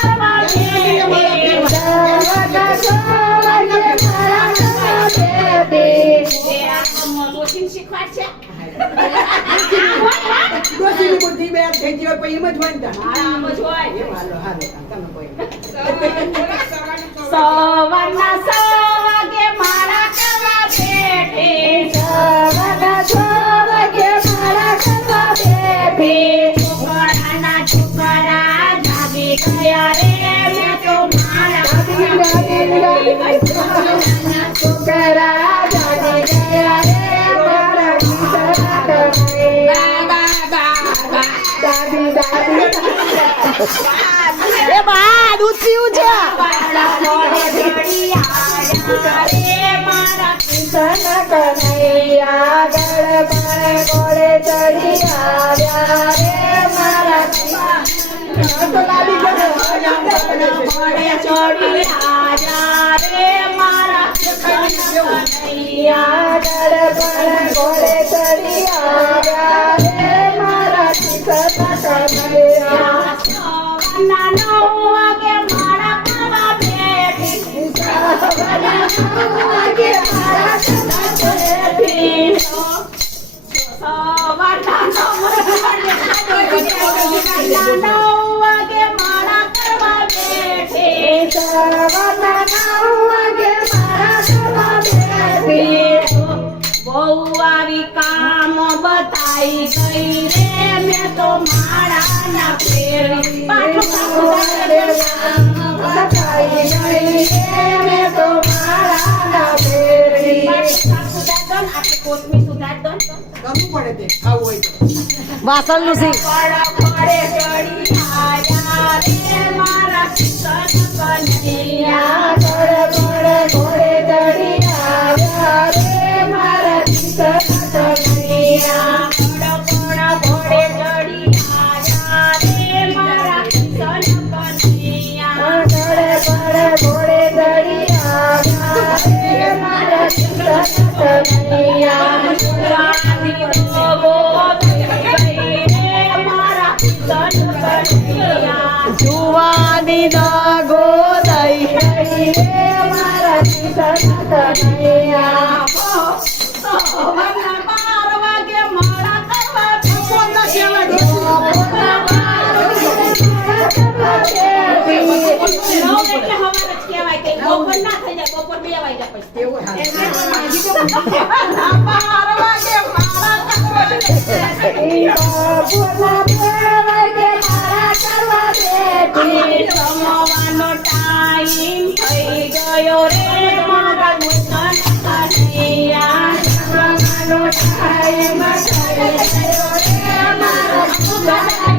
કરવા શીખવાડ છે ડોસીની બુદ્ધિ બે થઈ ગઈ હોય પછી એમ જ હોય ને આમ જ હોય એ હાલો હાલો તમે કોઈ સવારના 6 વાગે મારા કરવા બેઠે સવારના 6 વાગે મારા કરવા બેઠે છોકરાના છોકરા જાગી ગયા રે મેં તો મારા છોકરા જાગી ગયા રે મારા એ બા દૂધ પીવું છે કામ બતાઈ ગઈ રે મેં તો મારા ના ફેરી વાસણ નું સી જુવાની દાગો દઈ મારા સમવાનો ટાઈમ થઈ ગયો રે મારા સમવાનો ટાઈમ થઈ ગયો રે મારા